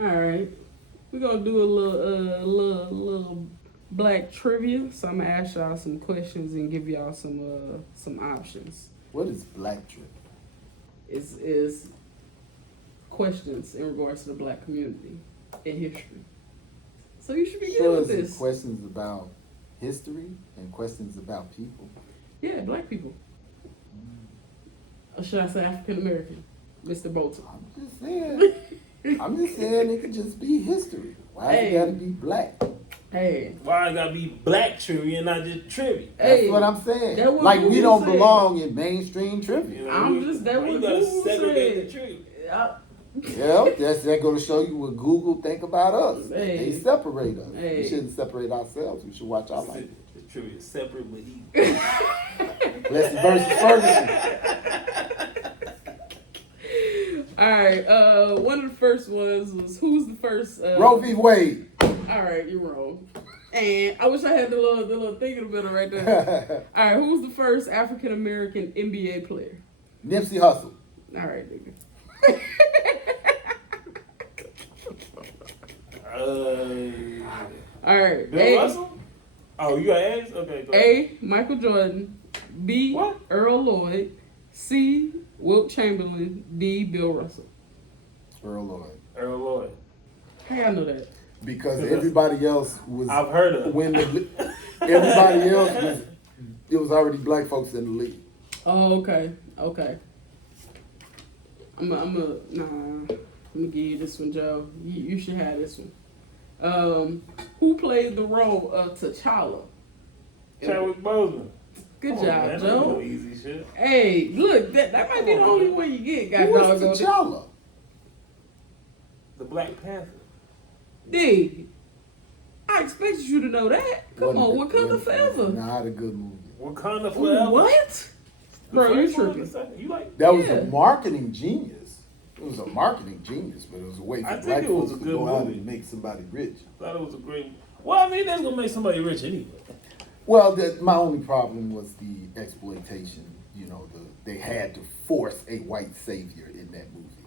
All right, we're gonna do a little black trivia. So I'm gonna ask y'all some questions and give y'all some options. What is black trip? Is questions in regards to the black community and history. So you should be good So with is it this. questions about history and questions about people? Yeah, black people. Or should I say African American? Mr. Bolton. I'm just saying. I'm just saying it could just be history. Why Hey. it gotta be black? Hey, Why I gotta be black trivia and not just trivia? That's hey, what I'm saying. that what Like we Google don't said. belong in mainstream trivia. You know, I'm just that why what you gotta Google segregate said. the trivia. I- Yeah, that's going to show you what Google think about us. Hey. They separate us. Hey. We shouldn't separate ourselves. We should watch our The language. trivia is separate but equal. Leslie versus Ferguson. All right. One of the first ones was who's the first? Roe v. Wade. All right, you're wrong. And I wish I had the little thing in the middle right there. All right, who's the first African American NBA player? Nipsey Hussle. All right, nigga. All right. Bill Russell? Oh, you got A's? Okay, go ahead. A. Michael Jordan. B. What? Earl Lloyd. C. Wilt Chamberlain. D. Bill Russell. Earl Lloyd. Earl Lloyd. How y'all know that? Because everybody else was I've heard of it. when everybody else was it was already black folks in the league. Oh, okay. Okay. I'm gonna give you this one, Joe. You should have this one. Who played the role of T'Challa? Chadwick Boseman. Good Come on, job, man. That ain't Joe. no easy shit. Hey, look, that might be the only one you get. Who was Doggone it. T'Challa? The Black Panther. D. I expected you to know that. Come on, Wakanda Forever. Not a good movie. Wakanda Ooh, Forever. what? The Bro, you first one or the tripping. second? You like? That was Yeah. a marketing genius. It was a marketing genius, but it was a way I for think black it was folks a to good go out movie. and make somebody rich. I thought it was a great. Well, I mean, that's gonna make somebody rich anyway. Well, my only problem was the exploitation. You know, they had to force a white savior in that movie,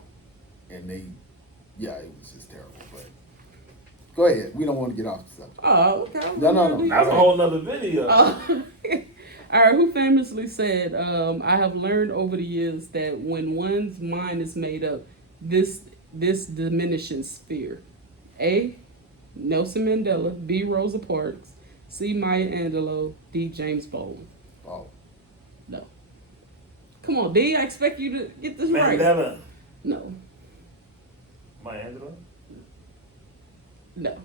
and it was just terrible. But go ahead, we don't want to get off the subject. Oh, okay. No. That's a whole nother video. All right, who famously said, I have learned over the years that when one's mind is made up, this diminishes fear. A. Nelson Mandela. B. Rosa Parks. C. Maya Angelou. D. James Baldwin. Oh, No. Come on, D. I expect you to get this right. Mandela. No. Maya Angelou. No.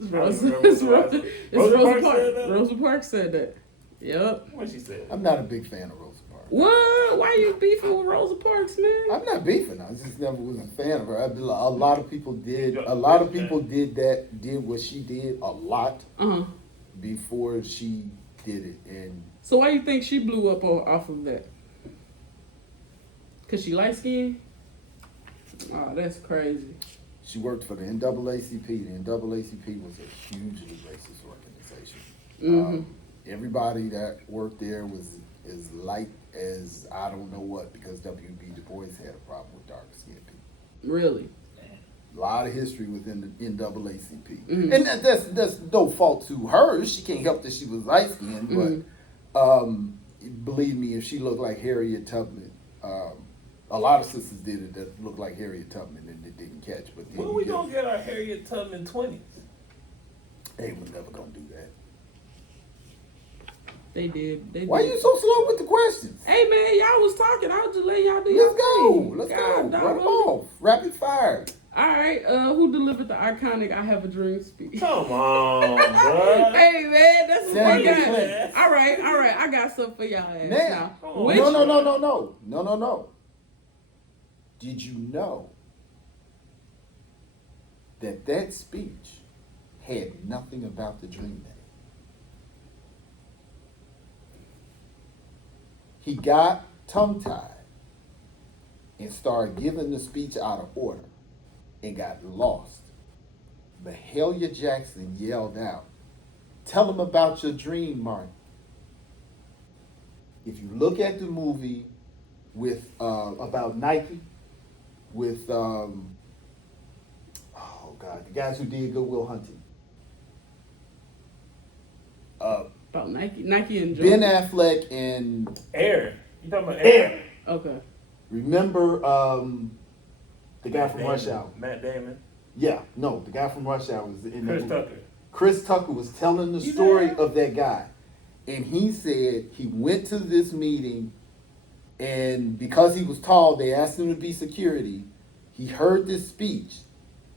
It's I don't Rosa, remember it's what Rosa, it was. it's Rosa Rosa Parks Parks. said that? Rosa Parks said that. Yep. What she said? I'm not a big fan of Rosa Parks. What? Why you beefing with Rosa Parks, man? I'm not beefing. I just never was a fan of her. A lot of people did. A lot of people did what she did a lot Uh-huh. before she did it, and So why you think she blew up off of that? Cause she light skinned? Oh, that's crazy. she worked for the NAACP. The NAACP was a hugely racist organization. Mhm. Everybody that worked there was as light as I don't know what, because W.B. Du Bois had a problem with dark skinned people. Really? A lot of history within the NAACP. Mhm. And that's no fault to her. She can't help that she was light skinned, Mhm. but believe me, if she looked like Harriet Tubman, a lot of sisters did it that looked like Harriet Tubman and it didn't catch. But then When you we get- gonna get our Harriet Tubman 20s? Hey, we're never gonna do that. They did. They Why did. you so slow with the questions? Hey man, y'all was talking. I was just letting y'all do your Let's go. thing. Let's God, go. Run them doggone. off. Rapid fire. All right. Who delivered the iconic "I Have a Dream" speech? Come on, bro. Hey man, that's what Senator we got. Clinton. All right. I got something for y'all ass Now, Come on. Which, no. Did you know that speech had nothing about the Dream Act? He got tongue-tied and started giving the speech out of order and got lost. Mahalia Jackson yelled out, "Tell him about your dream, Martin." If you look at the movie with about Nike, with oh God, the guys who did Good Will Hunting. About Nike and Ben Jordan. Affleck and Air. You talking about Air. Okay. Remember the guy Matt from Damon. Rush Hour? Matt Damon. Yeah, no, the guy from Rush Hour was in Chris that movie. Tucker. Chris Tucker was telling the He's story there? of that guy. And he said he went to this meeting, and because he was tall, they asked him to be security. He heard this speech,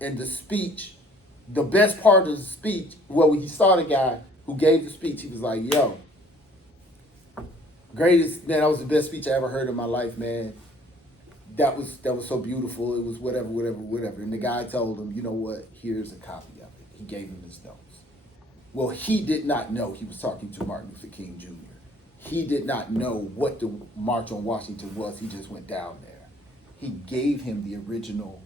and the speech, the best part of the speech, well, when he saw the guy who gave the speech, he was like, yo, greatest, man, that was the best speech I ever heard in my life, man. That was so beautiful. It was whatever. And the guy told him, you know what, here's a copy of it. He gave him his notes. Well, he did not know he was talking to Martin Luther King Jr. He did not know what the March on Washington was. He just went down there. He gave him the original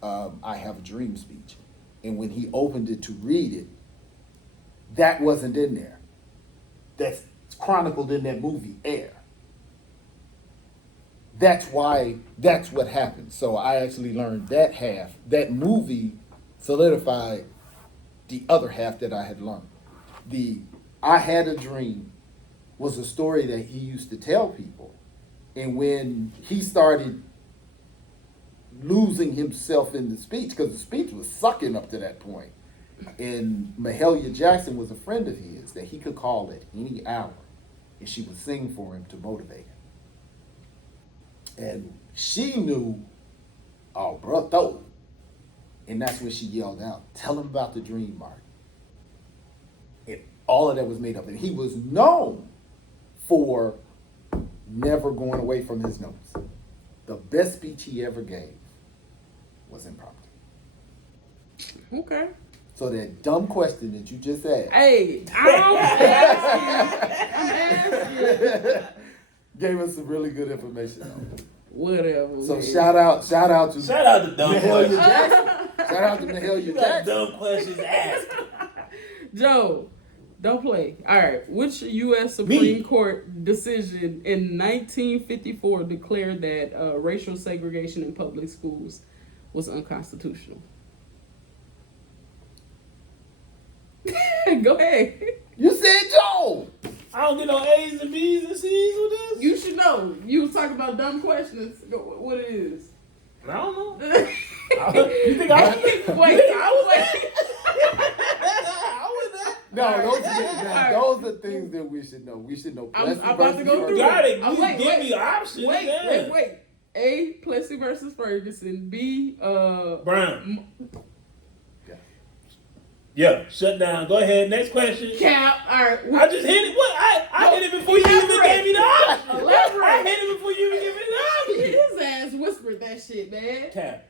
I Have a Dream speech. And when he opened it to read it, that wasn't in there. That's chronicled in that movie, Air. That's what happened. So I actually learned that half. That movie solidified the other half that I had learned. The I Had a Dream was a story that he used to tell people. And when he started losing himself in the speech, because the speech was sucking up to that point, and Mahalia Jackson was a friend of his that he could call at any hour, and she would sing for him to motivate him. And she knew, oh, bro, throw. And that's when she yelled out, tell him about the dream, Mark. And all of that was made up. And he was known for never going away from his notes. The best speech he ever gave was impromptu. Okay. So that dumb question that you just asked. Hey, I'm asking. Gave us some really good information on it. Whatever. So man. shout out to Shout out to dumb Mahalia questions. Jackson. Shout out to Mahalia You got Jackson. dumb questions asked. Joe, don't play. All right. Which U.S. Supreme Court decision in 1954 declared that racial segregation in public schools was unconstitutional? Go ahead. You said Joe. I don't get no A's and B's and C's with this. You should know. You was talking about dumb questions. Go, what it is? I don't know. Wait, You think I was that? No, those are things that we should know. We should know. I'm Plessy about to versus go through Ferguson. Got it. Oh, You wait, give wait. me options. Wait. Wait. A. Plessy versus Ferguson. B. Brown. Yeah, shut down. Go ahead. Next question. Cap. All right. I just hit it. What? I hit it before you even gave me the option. Elaborate. I hit it before you even gave me the option. His ass whispered that shit, man. Cap.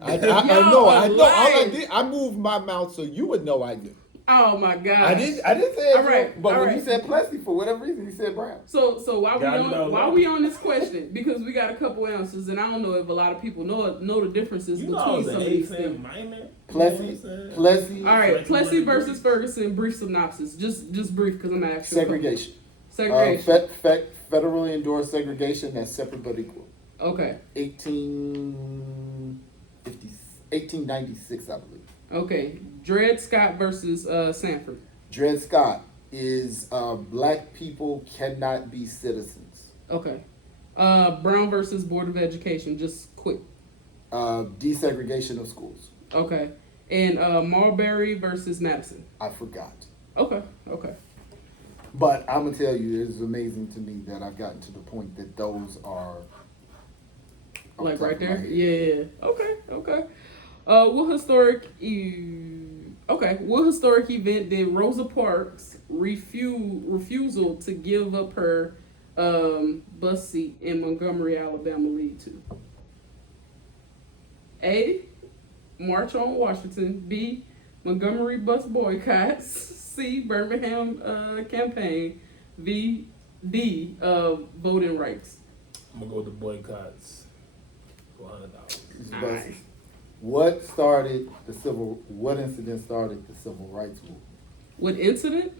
I Y'all know. are I know. All I lying. did, I moved my mouth so you would know I knew. Oh my god. I didn't say it. All right, But all when right. you said Plessy, for whatever reason, you said Brown. So while we on this question, because we got a couple answers, and I don't know if a lot of people know the differences You know I between was some an of these A things. fan, my man. Plessy. All right, Like Plessy you wanna versus Ferguson. Brief synopsis. Just brief, because I'm asking. Segregation. Segregation. Federally endorsed segregation that's separate but equal. Okay. 1896, I believe. Okay. Dred Scott versus Sanford. Dred Scott is black people cannot be citizens. Okay. Brown versus Board of Education. Just quick. Desegregation of schools. Okay. And Marbury versus Madison. I forgot. Okay. But I'm going to tell you, it's amazing to me that I've gotten to the point that those are on Like top right of my there? head. Yeah. Okay. What historic event did Rosa Parks refusal to give up her bus seat in Montgomery, Alabama lead to? A. March on Washington. B. Montgomery bus boycotts. C. Birmingham campaign. D. Voting rights. I'm gonna go with the boycotts for $100. These All buses. right. What incident started the civil rights movement? What incident?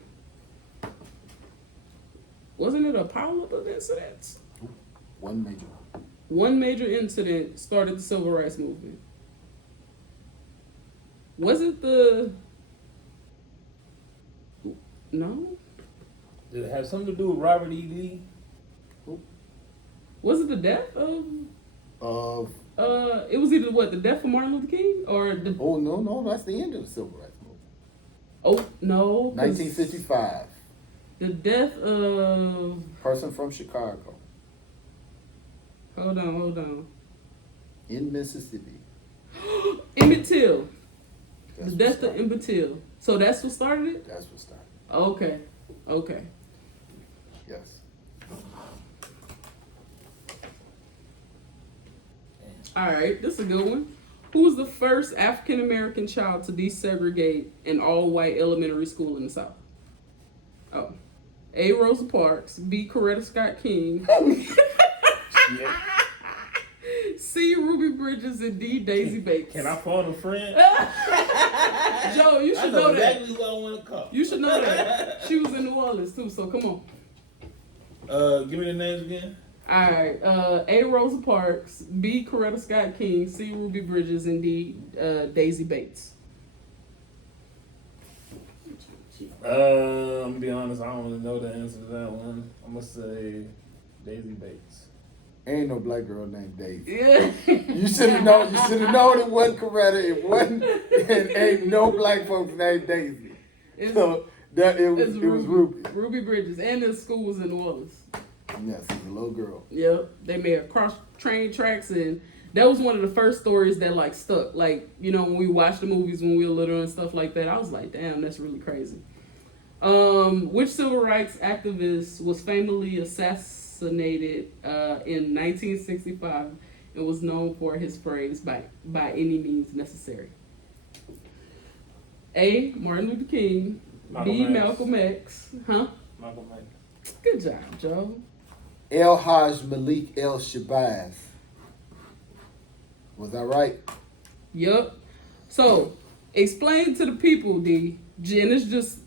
Wasn't it a pile of incidents? One major one. One major incident started the civil rights movement. Was it the... No? Did it have something to do with Robert E. Lee? Was it the death of... Of it was either what, the death of Martin Luther King or the... oh no, that's the end of the civil rights movement. Oh, no. 'cause 1955. The death of... Person from Chicago Hold on. in Mississippi. Emmett Till. That's The what death of started. Emmett Till. So that's what started it? That's what started. Okay. Yes. All right, this is a good one. Who was the first African American child to desegregate an all-white elementary school in the South? Oh, A. Rosa Parks, B. Coretta Scott King, Yeah. C. Ruby Bridges, and D. Daisy Bates. Can I phone a friend? Joe, you I should know know that. exactly what I want to call. You should know that. She was in New Orleans too, so come on. Give me the names again. All right, A. Rosa Parks, B. Coretta Scott King, C. Ruby Bridges, and D. Daisy Bates. I'm gonna be honest, I don't really know the answer to that one. I'm gonna say Daisy Bates. Ain't no black girl named Daisy. Yeah. You should have known. You should have known it wasn't Coretta. It wasn't. And ain't no black folks named Daisy. It's, So that it was. it's It was Ruby. Ruby Bridges, and the school was in New Orleans. Yes, she's a little girl. Yep, they made a cross train tracks, and that was one of the first stories that like stuck. Like, you know, when we watched the movies when we were little and stuff like that, I was like, damn, that's really crazy. Which civil rights activist was famously assassinated in 1965 and was known for his phrase by any means necessary? A. Martin Luther King. B. Malcolm X. Malcolm X. Huh? Malcolm X. Good job, Joe. El Haj Malik El Shabazz. Was that right? Yup. So, explain to the people, D. And it's just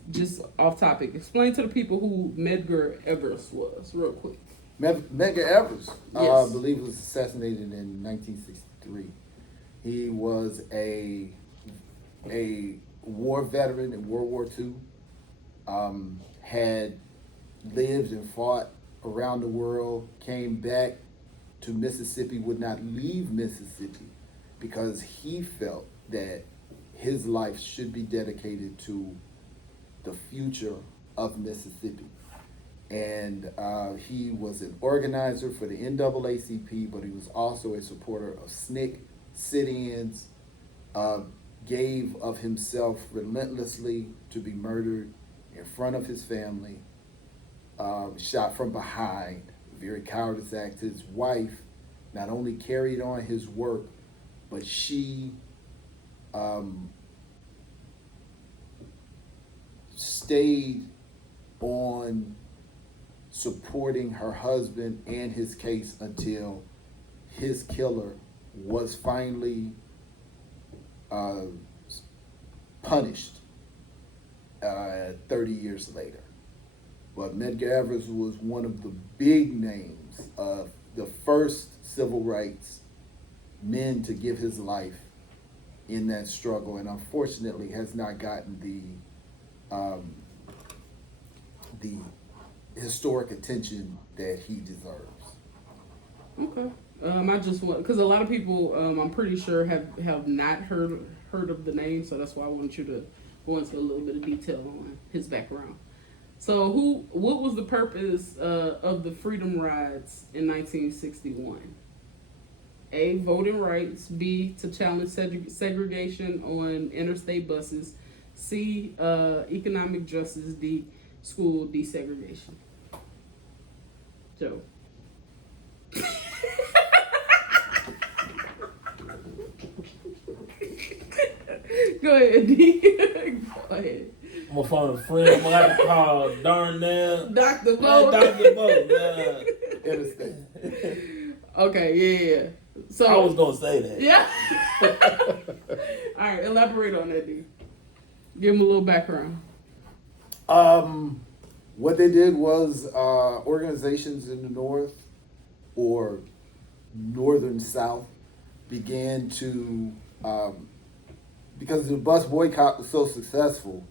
off topic. Explain to the people who Medgar Evers was, real quick. Medgar Evers, Yes. I believe, was assassinated in 1963. He was a war veteran in World War II. Had lived and fought around the world, came back to Mississippi, would not leave Mississippi because he felt that his life should be dedicated to the future of Mississippi. And he was an organizer for the NAACP, but he was also a supporter of SNCC, sit-ins, gave of himself relentlessly to be murdered in front of his family, shot from behind, very cowardice act. His wife not only carried on his work, but she stayed on supporting her husband and his case until his killer was finally punished 30 years later. But Medgar Evers was one of the big names of the first civil rights men to give his life in that struggle, and unfortunately has not gotten the historic attention that he deserves. Okay. I just want, because a lot of people, I'm pretty sure have not heard of the name, so that's why I want you to go into a little bit of detail on his background. So, what was the purpose of the Freedom Rides in 1961? A, voting rights. B, to challenge segregation on interstate buses. C, economic justice. D, school desegregation. Joe. Go ahead, D. Go ahead. I'm gonna phone a friend. I'm gonna have to call Darnell. Dr. Bo. Dr. Bo. Interstate. Okay, yeah. So I was gonna say that. yeah. All right, elaborate on that, D. Give him a little background. What they did was organizations in the North or northern South began to, because the bus boycott was so successful,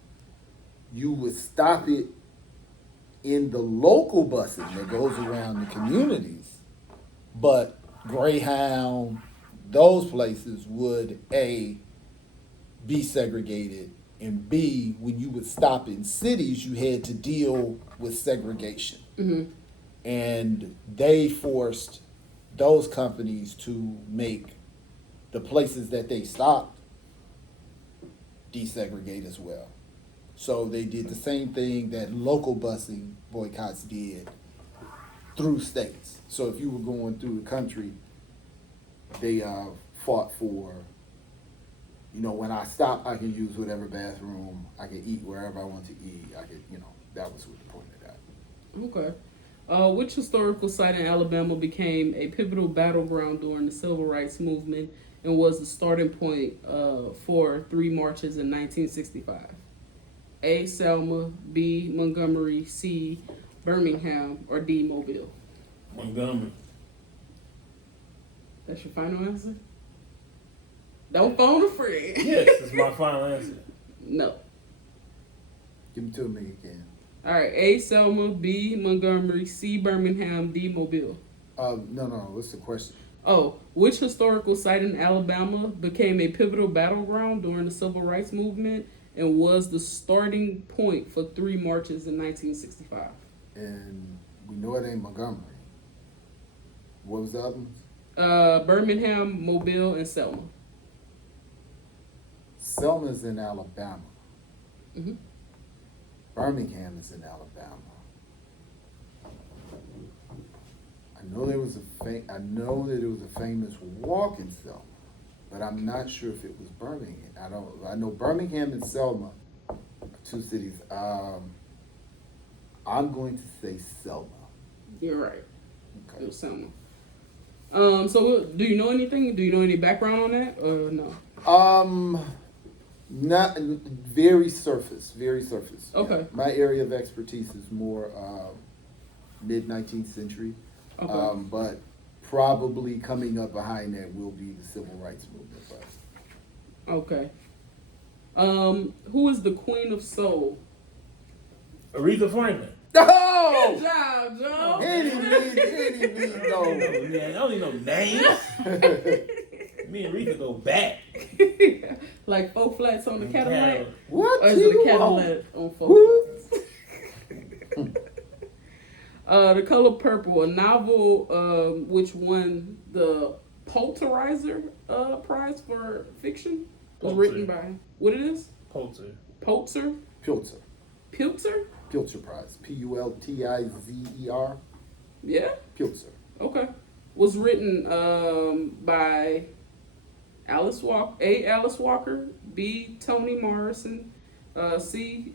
you would stop it in the local busing that goes around the communities, but Greyhound, those places would A, be segregated, and B, when you would stop in cities, you had to deal with segregation. Mm-hmm. And they forced those companies to make the places that they stopped desegregate as well. So they did the same thing that local busing boycotts did through states. So if you were going through the country, they fought for, you know, when I stop, I can use whatever bathroom, I can eat wherever I want to eat. I could, you know, that was what the point of that. Okay. Which historical site in Alabama became a pivotal battleground during the Civil Rights Movement and was the starting point for 3 marches in 1965? A. Selma, B. Montgomery, C. Birmingham, or D. Mobile? Montgomery. That's your final answer? Don't phone a friend. Yes, it's my final answer. No. Give them to me again. All right. A. Selma, B. Montgomery, C. Birmingham, D. Mobile. No, what's the question? Oh, which historical site in Alabama became a pivotal battleground during the Civil Rights Movement and was the starting point for 3 marches in 1965? And we know it ain't Montgomery. What was the other ones? Birmingham, Mobile, and Selma. Selma's in Alabama. Mm-hmm. Birmingham is in Alabama. I know there was I know that it was a famous walk in Selma, but I'm not sure if it was Birmingham. I know Birmingham and Selma are 2 cities. I'm going to say Selma. You're right. It Okay. was Selma. So do you know anything? Do you know any background on that, or no? Not very surface. Okay. Yeah. My area of expertise is more mid 19th century. Okay. But probably coming up behind that will be the civil rights movement. But Okay. Who is the Queen of Soul? Aretha Franklin. oh, Good job, Joe. he didn't need no. Man, I don't need no names. Me and Aretha go back. Like 4 flats on the Cadillac? What? Or is it a Cadillac on 4 Who? flats? The Color Purple, a novel which won the Pulitzer Prize for fiction, was Pulitzer. written by, what it is? Pulitzer. Pulitzer? Pulitzer. Pulitzer? Pulitzer Prize. Pultizer. Yeah? Pulitzer. Okay. Was written by Alice Walker, B. Toni Morrison, C.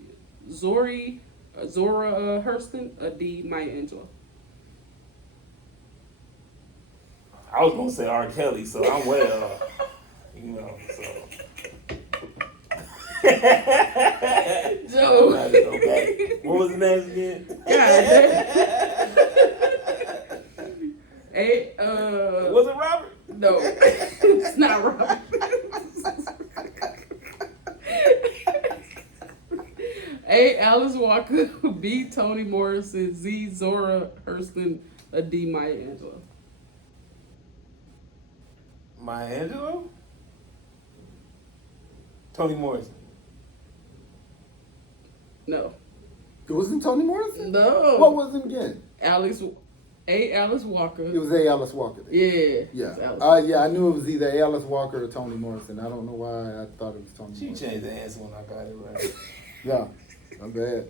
Zora Hurston, D. Maya Angelou. I was gonna say R. Kelly, so I'm way off. You know, so. Joe. Okay. What was the name again? Was it Robert? No, it's not Robert. A. Alice Walker, B. Toni Morrison, Z. Zora Hurston, D. Maya Angelou. Maya Angelou? Toni Morrison. No. It wasn't Toni Morrison? No. What was it again? Alice Walker. It was A. Alice Walker. Then. Yeah. Yeah. It's Alice. Yeah, I knew it was either A. Alice Walker or Toni Morrison. I don't know why I thought it was Toni She Morrison. changed the answer when I got it right. Yeah, I'm bad.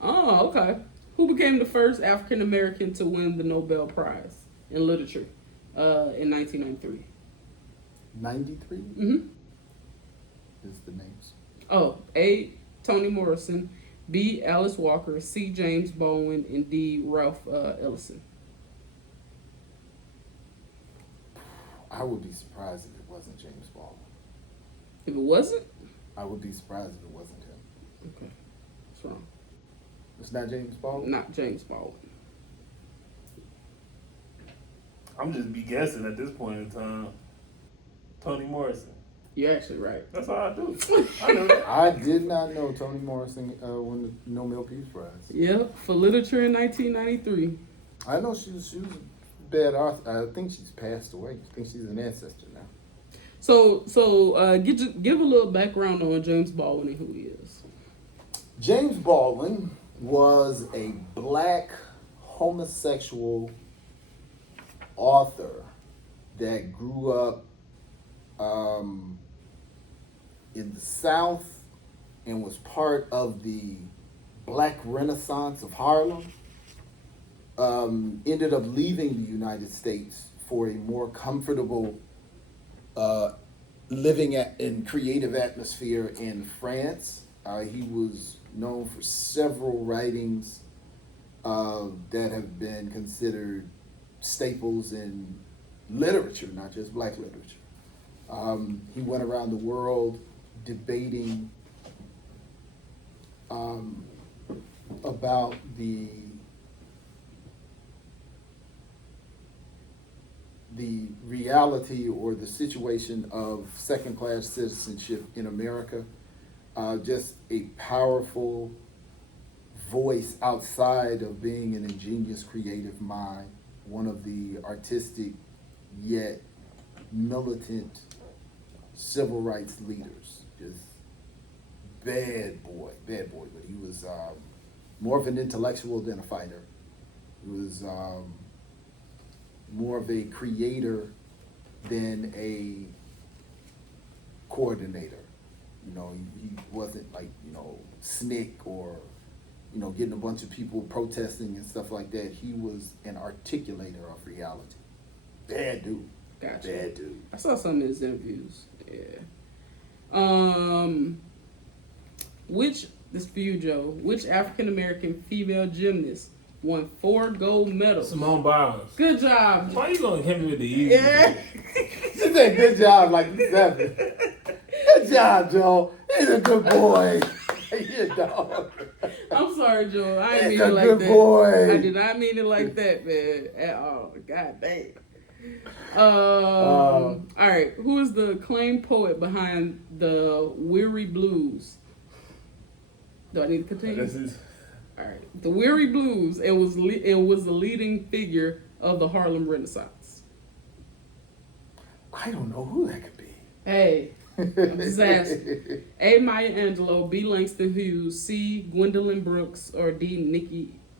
Oh, okay. Who became the first African American to win the Nobel Prize in Literature in 1993? 93 Mm-hmm. is the names. Oh, A. Toni Morrison, B. Alice Walker, C. James Baldwin, and D. Ralph Ellison. I would be surprised if it wasn't James Baldwin. If it wasn't, I would be surprised if it wasn't him. okay, what's wrong? It's not James Baldwin? Not James Baldwin. I'm just be guessing at this point in time. Toni Morrison. You're actually right. That's all I do. I know that. I did not know Toni Morrison won the Nobel Peace Prize. Yep, for literature in 1993. I know she was a bad author. I think she's passed away. I think she's an ancestor now. So give a little background on James Baldwin and who he is. James Baldwin was a black homosexual author that grew up in the South and was part of the Black Renaissance of Harlem. Ended up leaving the United States for a more comfortable living in creative atmosphere in France. He was known for several writings that have been considered staples in literature, not just black literature. He went around the world debating about the reality or the situation of second-class citizenship in America. Just a powerful voice outside of being an ingenious creative mind, one of the artistic yet militant civil rights leaders. Just bad boy, but he was more of an intellectual than a fighter. He was more of a creator than a coordinator. You know, he wasn't like, SNCC or, getting a bunch of people protesting and stuff like that. He was an articulator of reality. Bad dude. Gotcha. Bad dude. I saw some of his interviews. Yeah. This for you, Joe. Which African American female gymnast won 4 gold medals? Simone Biles. Good job. Why you gonna hit me with the easy? Yeah. She said good job like 7. Good job, Joe. He's a good boy. You dog. I'm sorry, Joe. I didn't He's mean a it like good that. boy. I did not mean it like that, man, at all. God dang. All right. Who is the acclaimed poet behind the Weary Blues? Do I need to continue? This is All right. The Weary Blues. It was the leading figure of the Harlem Renaissance. I don't know who that could be. Hey, I'm just asking. A. Maya Angelou, B. Langston Hughes, C. Gwendolyn Brooks, or D.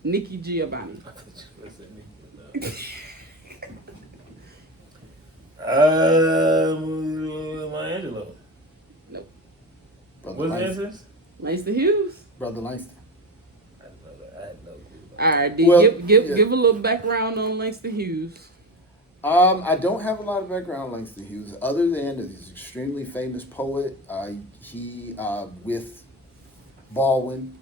Nikki Giovanni. Maya Angelou. Nope. Brother What's the Langston. answers? Langston Hughes. Brother Langston. I had no clue. All right. Well, Give yeah. a little background on Langston Hughes. I don't have a lot of background on Langston Hughes, other than that he's an extremely famous poet. He, with Baldwin,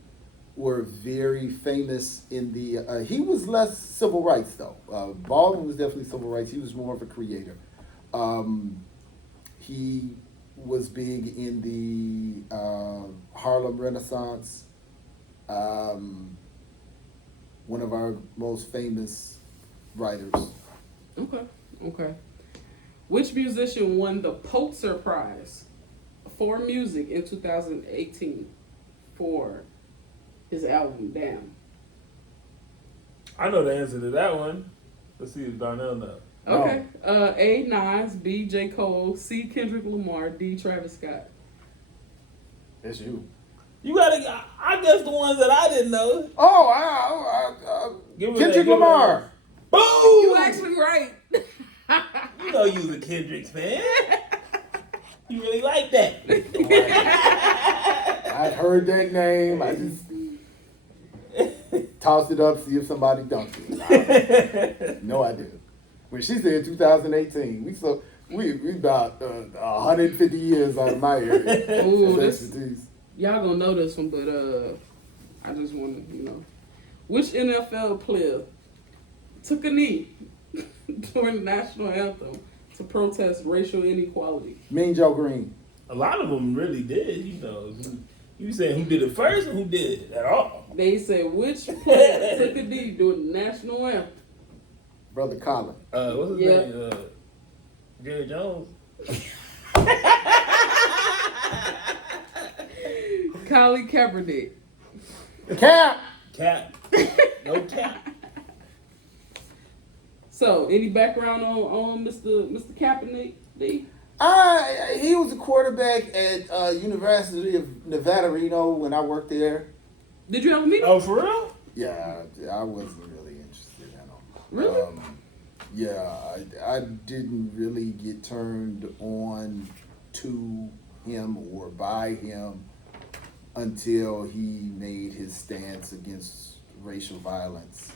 were very famous in the. He was less civil rights though. Baldwin was definitely civil rights. He was more of a creator. He was big in the Harlem Renaissance. One of our most famous writers. Okay. Which musician won the Pulitzer Prize for music in 2018 for his album Damn? I know the answer to that one. Let's see if Darnell knows. Okay. A. Nas, B. J. Cole, C. Kendrick Lamar, D. Travis Scott. That's you. You gotta. I guess the ones that I didn't know. Oh, Kendrick Lamar. Boom! You actually right. You know you was a Kendrick fan. You really like that. I heard that name. I just tossed it up, see if somebody dunked it. No idea. When she said 2018, we about 150 years out of my area. Ooh, That's this- expertise. Y'all gonna know this one, but I just want to, which NFL player took a knee during the national anthem to protest racial inequality? Mean Joe Green. A lot of them really did. You saying who did it first or who did it at all? They said which player took a knee during the national anthem? Brother Colin. What's his Yeah. name? Jerry Jones. Colin Kaepernick. Cap. Cap. No cap. So, any background on Mr. Kaepernick? D? He was a quarterback at University of Nevada, Reno, when I worked there. Did you ever meet him? Oh, for real? Yeah, I wasn't really interested in him. Really? Yeah, I didn't really get turned on to him or by him until he made his stance against racial violence.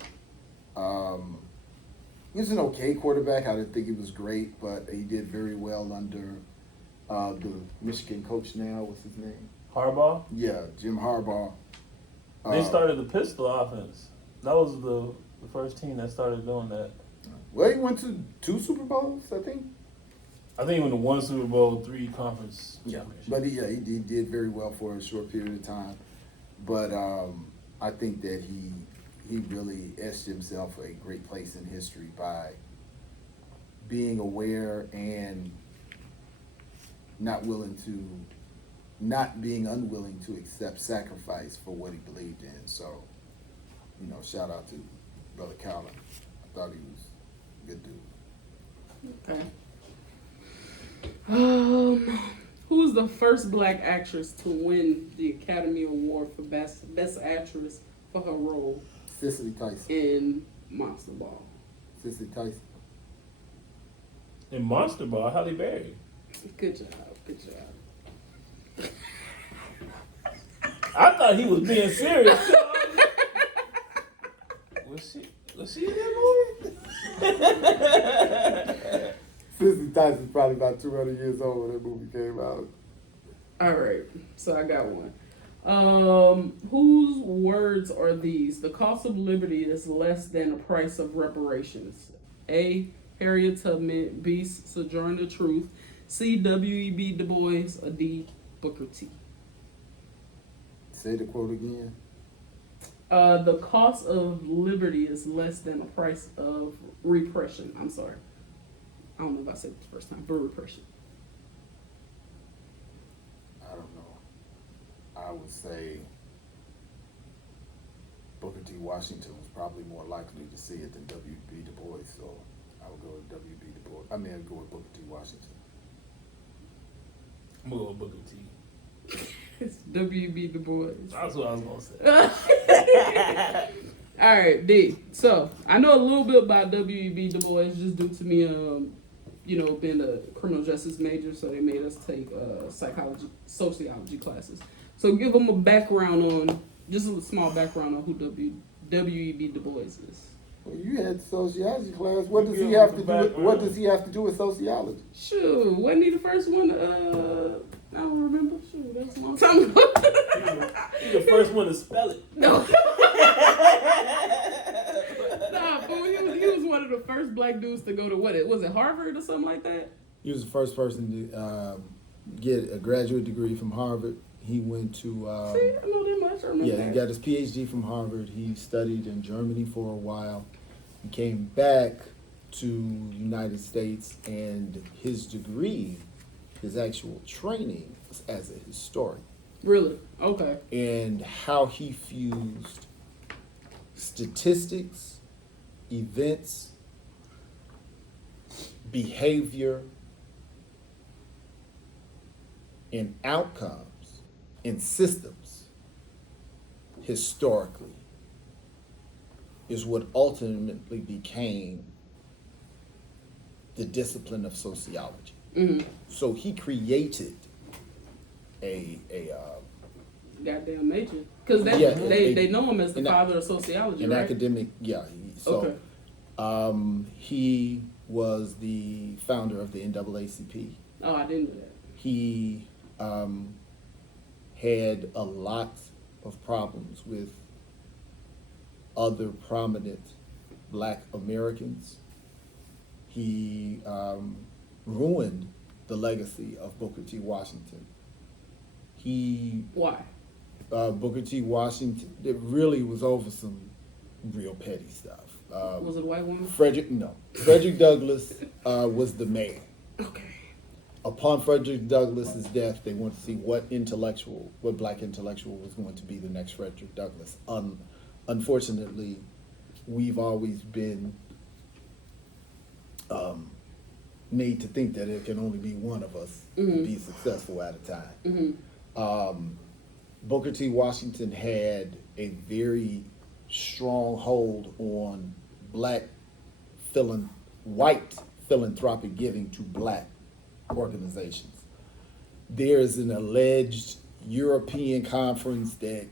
He was an okay quarterback. I didn't think he was great, but he did very well under the Michigan coach now. What's his name? Harbaugh. Yeah, Jim Harbaugh. They started the pistol offense. That was the first team that started doing that. Well, he went to 2 Super Bowls, I think. I think he went to 1 Super Bowl, 3 conference championships. But he did very well for a short period of time. But I think that he really etched himself a great place in history by being aware and not being unwilling to accept sacrifice for what he believed in. So, shout out to Brother Colin. I thought he was a good dude. Okay. Who's the first black actress to win the Academy Award for Best Actress for her role Cicely Tyson. in Monster Ball? Cicely Tyson. In Monster Ball, Halle Berry. Good job. Good job. I thought he was being serious. Was she in that movie? Cicely Tyson's probably about 200 years old when that movie came out. All right, so I got one. Whose words are these? The cost of liberty is less than the price of reparations. A. Harriet Tubman. B. Sojourner Truth. C. W.E.B. Du Bois. Or D. Booker T. Say the quote again. The cost of liberty is less than the price of repression. I'm sorry. I don't know if I said it the first time, but repression. I don't know. I would say Booker T. Washington was probably more likely to see it than W.B. Du Bois, so I would go with W.B. Du Bois. I'd go with Booker T. Washington. I'm gonna go with Booker T. It's W.B. Du Bois. That's what I was gonna say. All right, D. So I know a little bit about W.E.B. Du Bois just due to me, being a criminal justice major. So they made us take sociology classes. So give them a background on, just a small background on who W.E.B. Du Bois is. Well, you had sociology class. What does Yeah, he have the to do? What background. does he have to do with sociology? Sure, wasn't he the first one? I don't remember. Sure, that was a long time ago. He's the first one to spell it. No. Nah, fool, he was one of the first black dudes to go to was it Harvard or something like that? He was the first person to get a graduate degree from Harvard. He went to See, I know that much. I remember he that. got his PhD from Harvard. He studied in Germany for a while. He came back to United States, and his degree, his actual training, was as a historian. Really? Okay. And how he fused statistics, events, behavior, and outcomes and systems historically is what ultimately became the discipline of sociology. Mm-hmm. So he created a Goddamn major. Because Yeah, they know him as the an- father of sociology, an right? academic, So Okay. he was the founder of the NAACP. Oh, I didn't know that. He had a lot of problems with other prominent Black Americans. He ruined the legacy of Booker T. Washington. Why? Booker T. Washington, it really was over some real petty stuff. Was it a white woman? Frederick Douglass was the man. Okay. Upon Frederick Douglass's death, they wanted to see what black intellectual was going to be the next Frederick Douglass. Unfortunately, we've always been made to think that it can only be one of us to be successful at a time. Booker T. Washington had a very strong hold on white philanthropic giving to black organizations. There's an alleged European conference that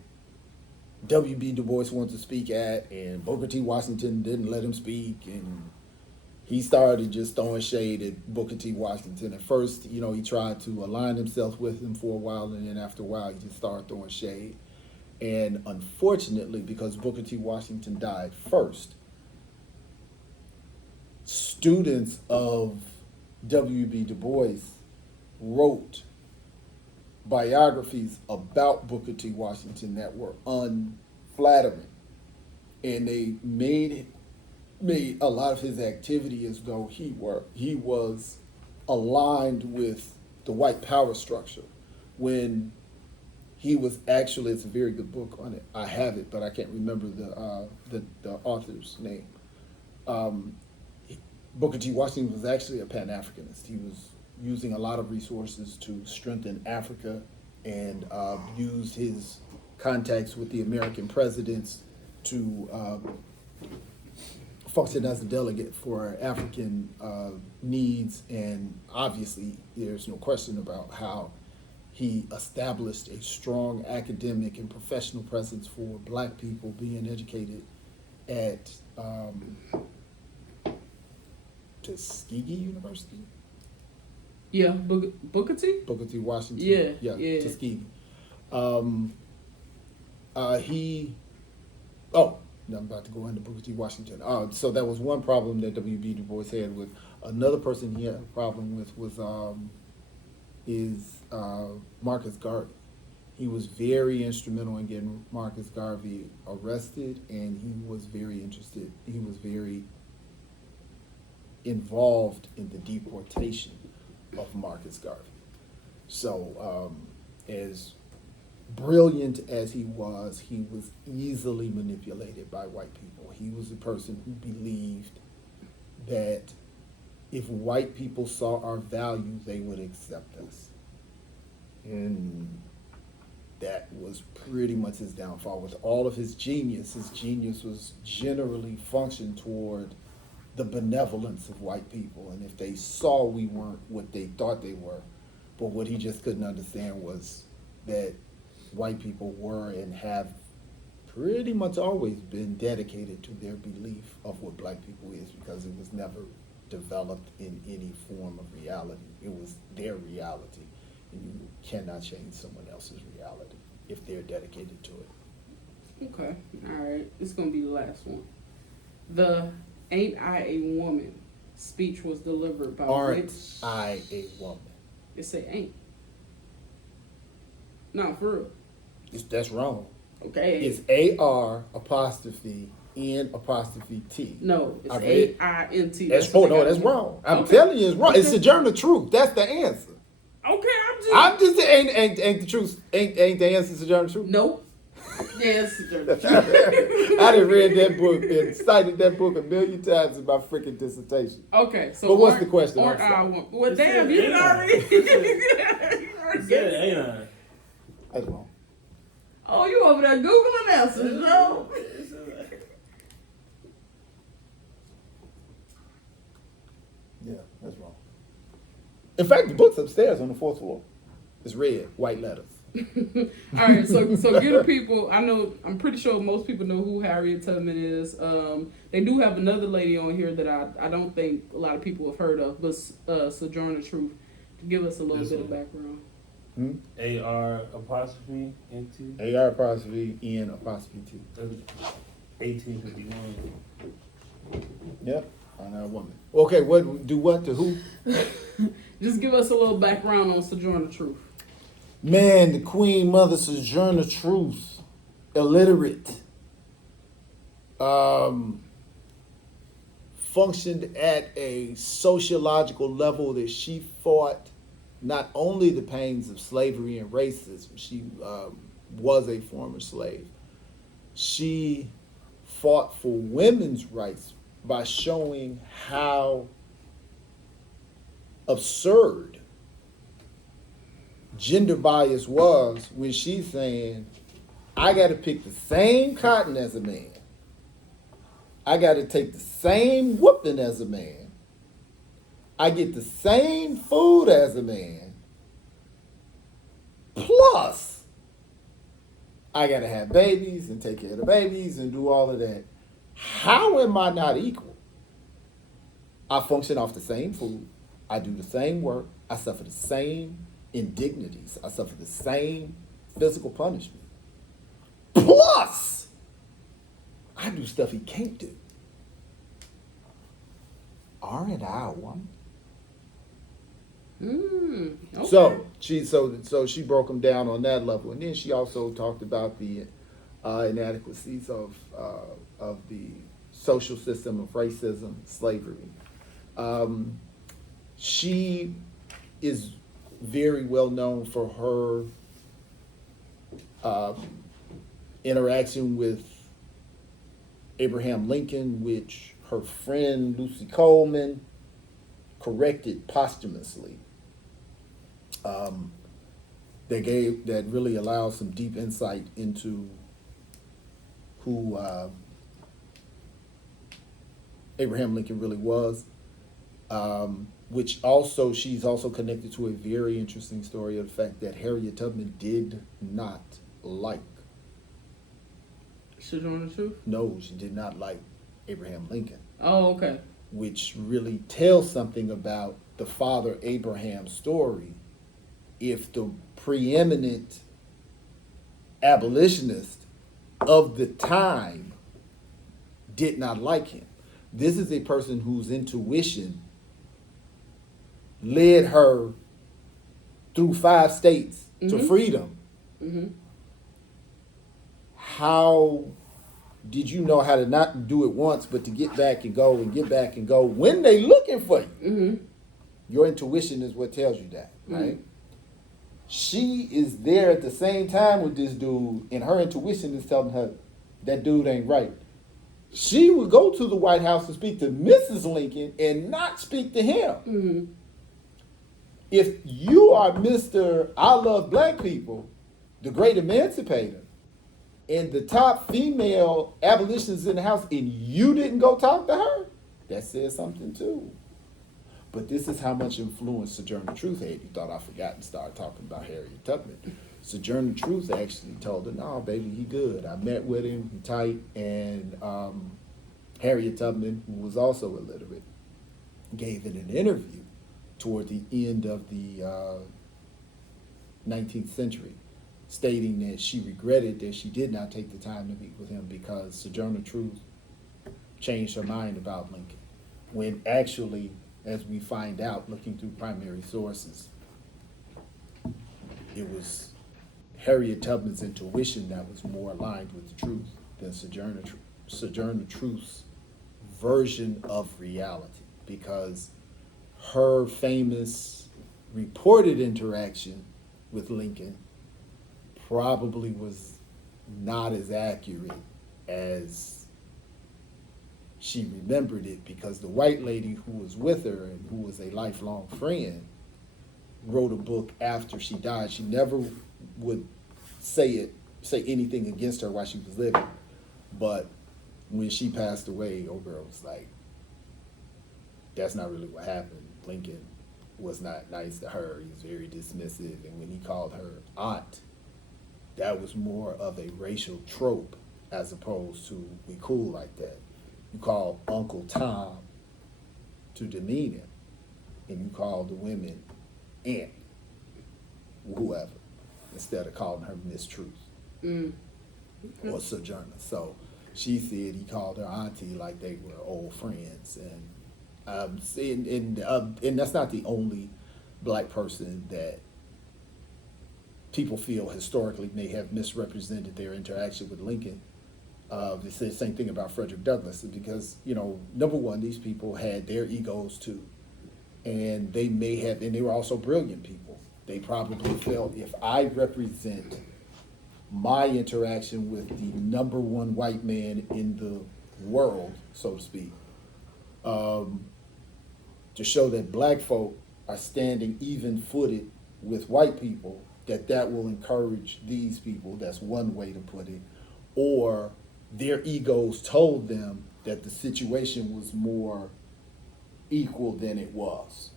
W.B. Du Bois wanted to speak at, and Booker T. Washington didn't let him speak, and he started just throwing shade at Booker T. Washington. At first, he tried to align himself with him for a while, and then after a while, he just started throwing shade. And unfortunately, because Booker T. Washington died first, students of W.B. Du Bois wrote biographies about Booker T. Washington that were unflattering. And they made a lot of his activity as though he was aligned with the white power structure, when he was actually, it's a very good book on it. I have it, but I can't remember the author's name. Booker T. Washington was actually a Pan-Africanist. He was using a lot of resources to strengthen Africa, and used his contacts with the American presidents to function as a delegate for African needs. And obviously, there's no question about how he established a strong academic and professional presence for black people being educated at Tuskegee University. Yeah, Booker T? Booker T. Washington. Yeah. Tuskegee. I'm about to go into Booker T. Washington. So that was one problem that W.B. Du Bois had with. Another person he had a problem with was Marcus Garvey. He was very instrumental in getting Marcus Garvey arrested, and he was very interested. He was very involved in the deportation of Marcus Garvey. So, as brilliant as he was easily manipulated by white people. He was a person who believed that if white people saw our value, they would accept us. And that was pretty much his downfall. With all of his genius was generally functioned toward the benevolence of white people. And if they saw we weren't what they thought they were, but what he just couldn't understand was that white people were and have pretty much always been dedicated to their belief of what black people is, because it was never developed in any form of reality. It was their reality, and you cannot change someone else's reality if they're dedicated to it. Okay, all right. This is going to be the last one. The Ain't I a Woman speech was delivered by Aren't I a woman? It say ain't. No, for real. That's wrong. Okay. It's A-R apostrophe N apostrophe T. No, it's I read- A-I-N-T. That's wrong. I'm Okay. telling you, it's wrong. It's Sojourner Truth. That's the answer. Okay, I'm just ain't the truth. Ain't the answer Sojourner Truth? Nope. Yes. I done read that book and cited that book a million times in my freaking dissertation. Okay, so But what's the question? Aren't I'm I a sorry. woman? Well, It damn, said you didn't ain't I. already. He said, ain't I? That's wrong. Oh, you over there Googling answers, no? Yeah, that's wrong. In fact, the book's upstairs on the 4th floor. It's red, white letters. All right, so get the people. I'm pretty sure most people know who Harriet Tubman is. They do have another lady on here that I don't think a lot of people have heard of, but Sojourner Truth. To give us a little bit of background. A-R apostrophe N-T. A-R apostrophe N apostrophe T. 1851. Yep, I'm not a woman. Okay, what to who? Just give us a little background on Sojourner Truth. Man, the Queen Mother Sojourner Truth, illiterate, functioned at a sociological level that she fought not only the pains of slavery and racism, she was a former slave. She fought for women's rights by showing how absurd gender bias was when she's saying, I got to pick the same cotton as a man. I got to take the same whooping as a man. I get the same food as a man. Plus, I got to have babies and take care of the babies and do all of that. How am I not equal? I function off the same food. I do the same work. I suffer the same indignities. I suffer the same physical punishment. Plus, I do stuff he can't do. Aren't I one? Okay. So she broke him down on that level, and then she also talked about the inadequacies of the social system of racism, slavery. She is very well known for her interaction with Abraham Lincoln, which her friend Lucy Coleman corrected posthumously. That really allows some deep insight into who Abraham Lincoln really was. Which also, she's also connected to a very interesting story of the fact that Harriet Tubman did not like. Sojourner Truth? No, she did not like Abraham Lincoln. Oh, okay. Which really tells something about the father Abraham story. If the preeminent abolitionist of the time did not like him. This is a person whose intuition led her through 5 states to freedom. Mm-hmm. How did you know how to not do it once, but to get back and go and get back and go when they looking for you? Mm-hmm. Your intuition is what tells you that, right? She is there at the same time with this dude, and her intuition is telling her that dude ain't right. She would go to the White House to speak to Mrs. Lincoln and not speak to him. Mm-hmm. If you are Mr. I love black people, the great emancipator, and the top female abolitionist in the house, and you didn't go talk to her, that says something too. But this is how much influence Sojourner Truth had. You thought I forgot and started talking about Harriet Tubman. Sojourner Truth actually told her, no, baby, he good. I met with him, he tight. And Harriet Tubman, who was also illiterate, gave it an interview toward the end of the 19th century, stating that she regretted that she did not take the time to meet with him because Sojourner Truth changed her mind about Lincoln. When actually, as we find out looking through primary sources, it was Harriet Tubman's intuition that was more aligned with the truth than Sojourner Truth's version of reality, because her famous reported interaction with Lincoln probably was not as accurate as she remembered it, because the white lady who was with her and who was a lifelong friend wrote a book after she died. She never would say anything against her while she was living, but when she passed away, old girl was like, that's not really what happened. Lincoln was not nice to her. He was very dismissive, and when he called her aunt, that was more of a racial trope as opposed to we cool like that. You call Uncle Tom to demean him, and you call the women aunt, whoever, instead of calling her Miss Truth or Sojourner. So she said he called her auntie like they were old friends, and that's not the only black person that people feel historically may have misrepresented their interaction with Lincoln. They say the same thing about Frederick Douglass because, number one, these people had their egos too. And they were also brilliant people. They probably felt if I represent my interaction with the number one white man in the world, so to speak, to show that black folk are standing even-footed with white people, that will encourage these people. That's one way to put it. Or their egos told them that the situation was more equal than it was.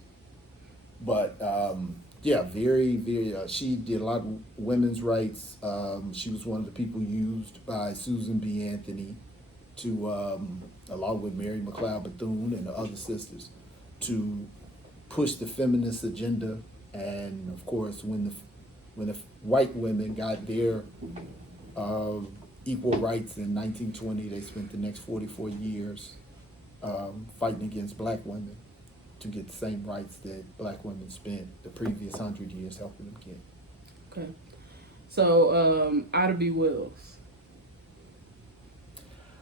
But yeah, very, very. She did a lot of women's rights. She was one of the people used by Susan B. Anthony to, along with Mary McLeod Bethune and the other sisters, to push the feminist agenda. And of course, when the white women got their equal rights in 1920, they spent the next 44 years fighting against black women to get the same rights that black women spent the previous 100 years helping them get. Okay. So, Ida B. Wells.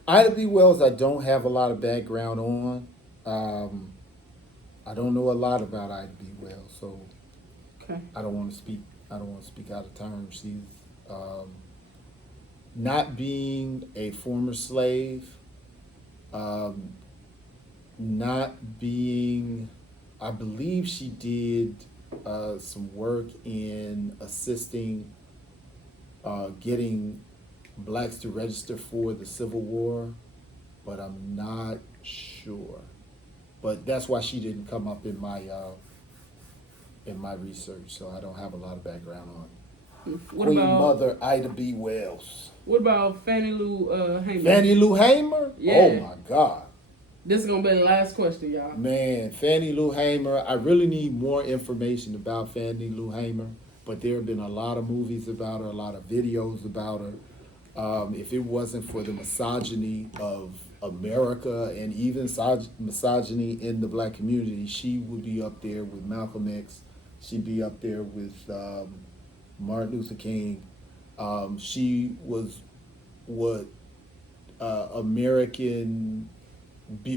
Ida B. Wells, I don't have a lot of background on. I don't know a lot about Ida B. Wells, so Okay. I don't want to speak out of turn. She's not being a former slave, not being, I believe she did some work in assisting getting blacks to register for the Civil War, but I'm not sure. But that's why she didn't come up in my research, so I don't have a lot of background on it. What Queen about Mother Ida B. Wells. what about Fannie Lou Hamer? Fannie Lou Hamer? Yeah. Oh my God. This is gonna be the last question, y'all. Man, Fannie Lou Hamer. I really need more information about Fannie Lou Hamer, but there have been a lot of movies about her, a lot of videos about her. If it wasn't for the misogyny of America and even misogyny in the black community, she would be up there with Malcolm X. She'd be up there with Martin Luther King. She was what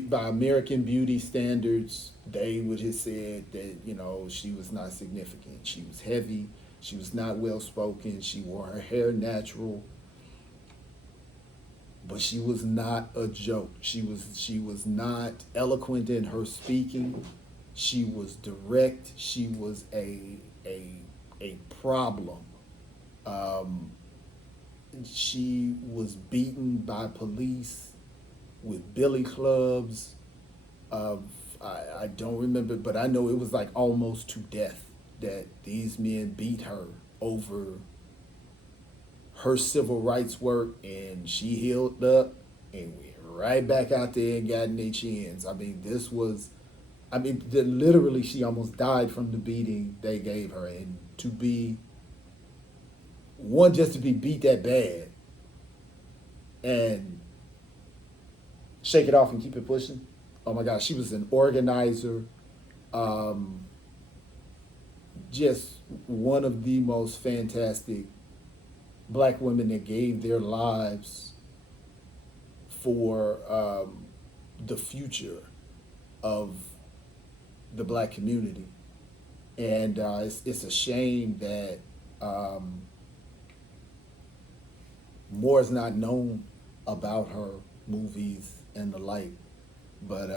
by American beauty standards, they would have said that, she was not significant. She was heavy. She was not well spoken. She wore her hair natural. But she was not a joke. She was not eloquent in her speaking. She was direct. She was a problem. She was beaten by police with billy clubs. I don't remember, but I know it was like almost to death that these men beat her over her civil rights work, and she healed up and went right back out there and got in their chins. Literally she almost died from the beating they gave her, and just to be beat that bad and shake it off and keep it pushing. Oh my gosh, she was an organizer. Just one of the most fantastic black women that gave their lives for the future of the black community. And it's a shame that more is not known about her movies and the like. But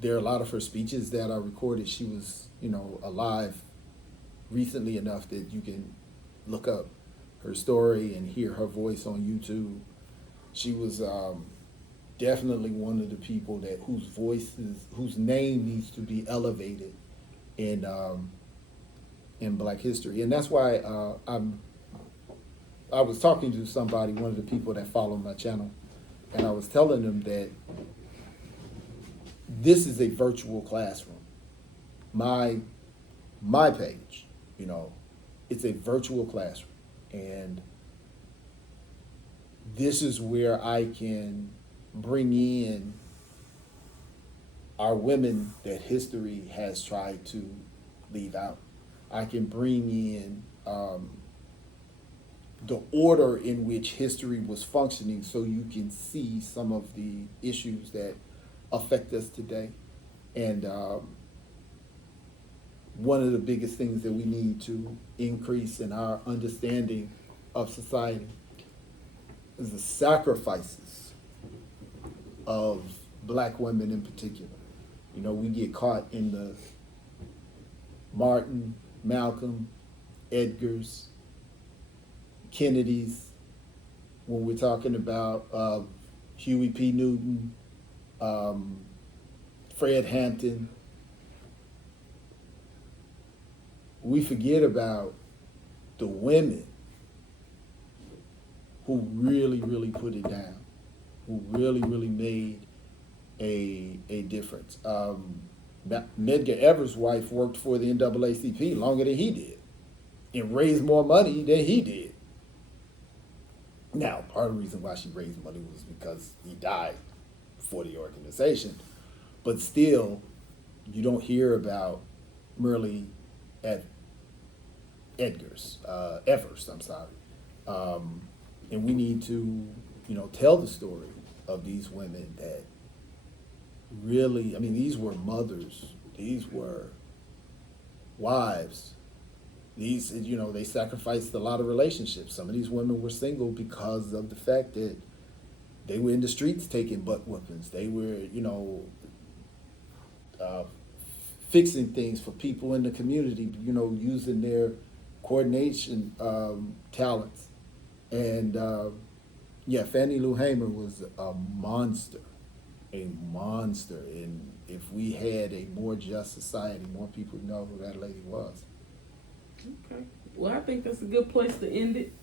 there are a lot of her speeches that I recorded. She was, alive recently enough that you can look up her story and hear her voice on YouTube. She was definitely one of the people whose name needs to be elevated in Black history. And that's why I was talking to somebody, one of the people that follow my channel, and I was telling them that this is a virtual classroom. My page, it's a virtual classroom. And this is where I can bring in our women that history has tried to leave out. I can bring in the order in which history was functioning, so you can see some of the issues that affect us today. And one of the biggest things that we need to increase in our understanding of society is the sacrifices of black women in particular. You know, we get caught in the Martin, Malcolm, Edgar's, Kennedy's, when we're talking about Huey P. Newton, Fred Hampton. We forget about the women who really, really put it down, who really, really made a difference. Medgar Evers' wife worked for the NAACP longer than he did and raised more money than he did. Now, part of the reason why she raised money was because he died for the organization. But still, you don't hear about Merle Evers, I'm sorry. And we need to, tell the story of these women that really, these were mothers, these were wives. These, they sacrificed a lot of relationships. Some of these women were single because of the fact that they were in the streets taking butt whoopings. They were, fixing things for people in the community, using their coordination talents. And Fannie Lou Hamer was a monster. And if we had a more just society, more people would know who that lady was. Okay. Well, I think that's a good place to end it.